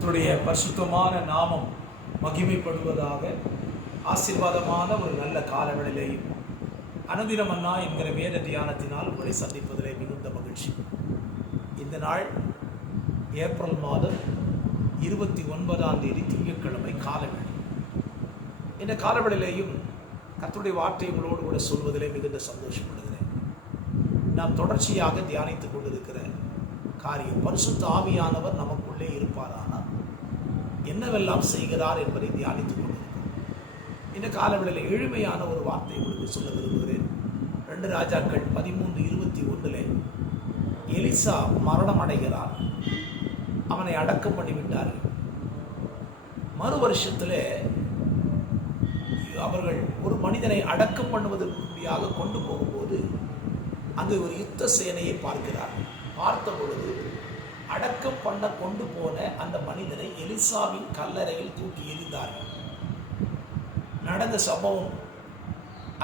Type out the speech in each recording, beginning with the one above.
கர்த்தருடைய பரிசுத்தமான நாமம் மகிமைப்படுவதாக. ஆசீர்வாதமான ஒரு நல்ல காலவெளியிலேயும் அனுதினம் அண்ணா என்கிற வேத தியானத்தினால் உங்களை சந்திப்பதிலே மிகுந்த மகிழ்ச்சி. இந்த நாள் ஏப்ரல் மாதம் 29ஆம் தேதி திங்கட்கிழமை காலவெளி. இந்த காலவெளியிலேயும் கர்த்தருடைய வார்த்தை உங்களோடு கூட சொல்வதிலே மிகுந்த சந்தோஷப்படுகிறேன். நாம் தொடர்ச்சியாக தியானித்துக் கொண்டிருக்கிற காரியம், பரிசுத்த ஆவியானவர் நமக்குள்ளே இருப்பாரானால் என்னவெல்லாம் செய்கிறார் என்பதை தியானித்துக் கொண்டிருக்கிறோம். இந்த காலவெளியில் எளிமையான ஒரு வார்த்தை உங்களுக்கு சொல்ல விரும்புகிறேன். 2 ராஜாக்கள் 13:21 எலிசா மரணம் அடைகிறார். அவனை அடக்கம் பண்ணிவிட்டார்கள். மறு வருஷத்தில் அவர்கள் ஒரு மனிதனை அடக்கம் பண்ணுவதற்குடியாக கொண்டு போகும்போது அங்கு ஒரு யுத்த சேனையை பார்க்கிறார்கள். பார்த்த பொழுது அடக்கம் பண்ண கொண்டு போன அந்த மனிதனை எலிசாவின் கல்லறையில் தூக்கி எறிந்தார்கள். நடந்த சம்பவம்,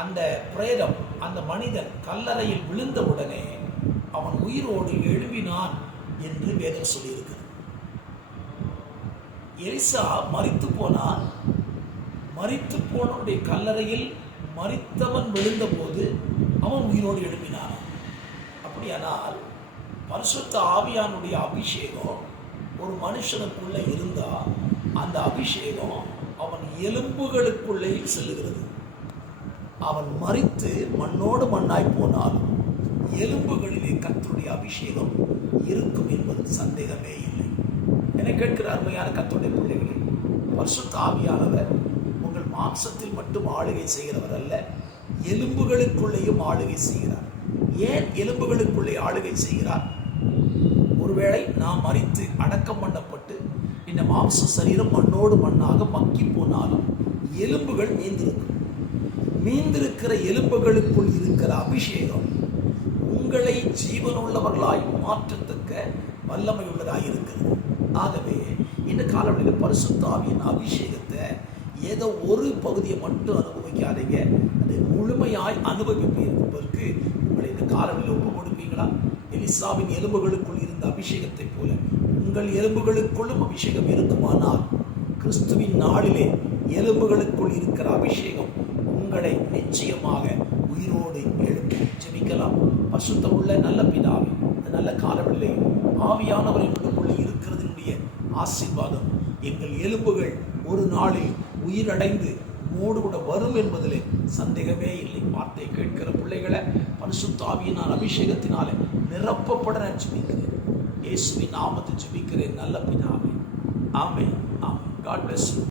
அந்த பிரேதம், அந்த மனிதன் கல்லறையில் விழுந்தவுடனே அவன் உயிரோடு எழும்பினான் என்று வேதம் சொல்லியிருக்கிறது. எலிசா மரித்து போனான். மரித்து போனவனுடைய கல்லறையில் மரித்தவன் விழுந்த போது அவன் உயிரோடு எழுப்பினான். அப்படியானால் பரிசுத்த ஆவியானுடைய அபிஷேகம் ஒரு மனுஷனுக்குள்ளே இருந்தால் அந்த அபிஷேகம் அவன் எலும்புகளுக்குள்ளே செல்லுகிறது. அவன் மரித்து மண்ணோடு மண்ணாய் போனாலும் எலும்புகளிலே கர்த்தருடைய அபிஷேகம் இருக்கும் என்பது சந்தேகமே இல்லை. என கேட்கிற அருமையான கர்த்தருடைய பிள்ளைகளே, பரிசுத்த ஆவியானவர் உங்கள் மாம்சத்தில் மட்டும் ஆளுகை செய்கிறவர் அல்ல, எலும்புகளுக்குள்ளேயும் ஆளுகை செய்கிறார். ஏன் எலும்புகளுக்குள்ளே ஆளுகை செய்கிறார்? ஒருவேளை நாம் மரித்து அடக்கம் பண்ணப்பட்டு இந்த மாம்ச சரீரம் மண்ணோடு மண்ணாக மக்கி போனாலும் எலும்புகள் மீந்திருக்கும். மீந்திருக்கிற எலும்புகளுக்குள் இருக்கிற அபிஷேகம் உங்களை ஜீவனுள்ளவர்களாய் மாற்றத்தக்க வல்லமை உள்ளதாய் இருக்கிறது. ஆகவே இந்த காலவெளியில் பரிசுத்த ஆவியின் அபிஷேகத்தை ஏதோ ஒரு பகுதியை மட்டும் அனுபவிக்காதீங்க, அதை முழுமையாய் அனுபவிப்பதற்கு உங்களை இந்த காலவெளியில் ஒப்பு கொடுப்பீங்களா? எலிசாவின் எலும்புகளுக்குள் இருந்த அபிஷேகத்தை போல உங்கள் எலும்புகளுக்குள்ளும் அபிஷேகம் இருக்குமானால் கிறிஸ்துவின் நாளிலே எலும்புகளுக்குள் இருக்கிற அபிஷேகம் உங்களை நிச்சயமாக உயிரோடு எழுப்பி. ஜெபிக்கலாம். பரிசுத்தம் உள்ள நல்ல பிதாவே, இந்த நல்ல காலவெளியிலே ஆவியானவர் எங்களுக்குள்ளே இருக்கிறதுடைய ஆசீர்வாதம் எங்கள் எலும்புகள் ஒரு நாளில் உயிரடைந்து மோடு கூட வரும் என்பதிலே சந்தேகமே இல்லை. வார்த்தை கேட்கிற பிள்ளைகளை பரிசுத்த ஆவியினால் அபிஷேகத்தினாலே நிரப்பப்பட நான் ஜெபிக்கிறேன். இயேசுவின் நாமத்தில் ஜெபிக்கிறேன் நல்ல பிதாவே. ஆமென். ஆமென். God bless you.